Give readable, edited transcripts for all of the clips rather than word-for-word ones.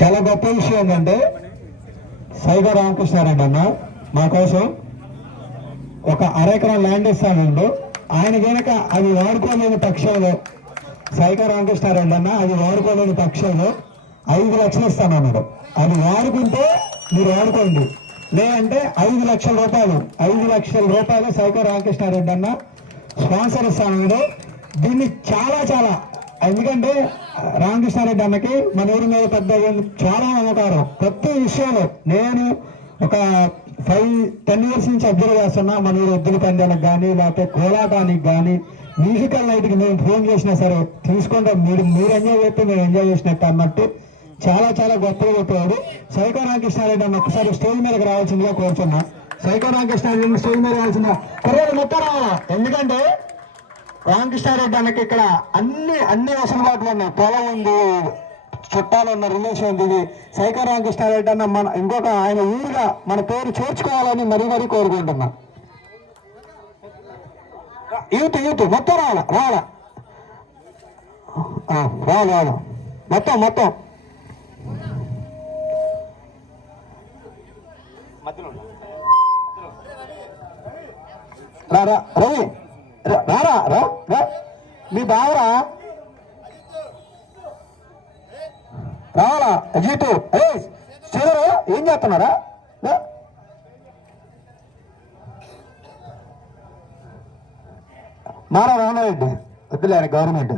చాలా గొప్ప విషయం ఏంటంటే సైగా రామకృష్ణారెడ్డి అన్న మా కోసం ఒక అరెకరం ల్యాండ్ ఇస్తానండు. ఆయన కనుక అది వాడుకోలేని పక్షంలో సైగా రామకృష్ణారెడ్డి అన్న అది వాడుకోలేని పక్షంలో 5 లక్షలు ఇస్తానన్నాడు. అది వాడుకుంటే మీరు వాడుకోండి, లేదంటే 5 లక్షల రూపాయలు 5 లక్షల రూపాయలు సైగా రామకృష్ణారెడ్డి అన్న స్పాన్సర్ ఇస్తానన్నాడు. దీన్ని చాలా ఎందుకంటే రామకృష్ణారెడ్డి అన్నకి మన ఊరి మీద పెద్ద చాలా నమ్మకారం. ప్రతి విషయంలో నేను ఒక 5-10 ఇయర్స్ నుంచి అబ్జర్వ్ చేస్తున్నా. మన ఊరు ఎద్దుల పందాలకు కానీ లేకపోతే కోలాటానికి కానీ మ్యూజికల్ నైట్కి మేము ఫోన్ చేసినా సరే తీసుకుంటాం, మీరు ఎంజాయ్ చేస్తే మేము ఎంజాయ్ చేసినట్టు అన్నట్టు చాలా గొప్పగా చెప్పేవాడు. సైకో రామకృష్ణారెడ్డి అన్న ఒకసారి స్టేజ్ మీదకి రావాల్సిందిగా కోరుతున్నా. సైకో రామకృష్ణారెడ్డి స్టేజ్ మీద రావాల్సిందిగా కుర్రాడు మొత్తం రావాలా. ఎందుకంటే రామకృష్ణారెడ్డి అన్నకి ఇక్కడ అన్ని వసలుబాట్లు ఉన్నాయి. పొలం ఉంది, చుట్టాలు ఉన్న రిలేషన్ ఉంది. సైకో రామకృష్ణారెడ్డి అన్న మన ఇంకొక ఆయన ఊరుగా మన పేరు చేర్చుకోవాలని మరీ కోరుకుంటున్నా. యూత్ మొత్తం రావాలా మొత్తం రారా రవి రా మీ బావరా రావాలా. అజిత్ శ్రీధరు ఏం చేస్తున్నారా? మారా రామారెడ్డి వద్దులే గవర్నమెంట్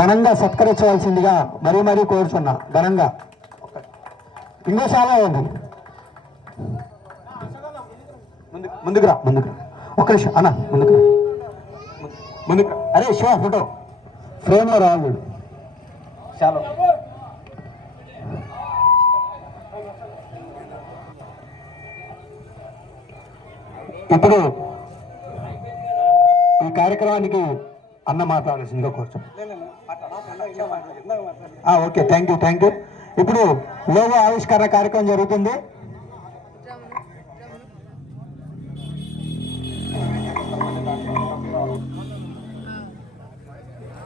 ఘనంగా సత్కరించవలసిందిగా మరీ కోరుచున్నా. ఘనంగా ఇంకో చాలా ఉంది. ముందుకు రా ఒక్క నిమిషం అన్న, ముందుకు అరే శివ ఫోటో ఫ్రేమ్ లో రావాలి. చాలా ఇప్పుడు ఈ కార్యక్రమానికి అన్న మాట్లాడాల్సిందిగా కోరుచు. Okay thank you. ఇప్పుడు లోగో ఆవిష్కరణ కార్యక్రమం జరుగుతుంది.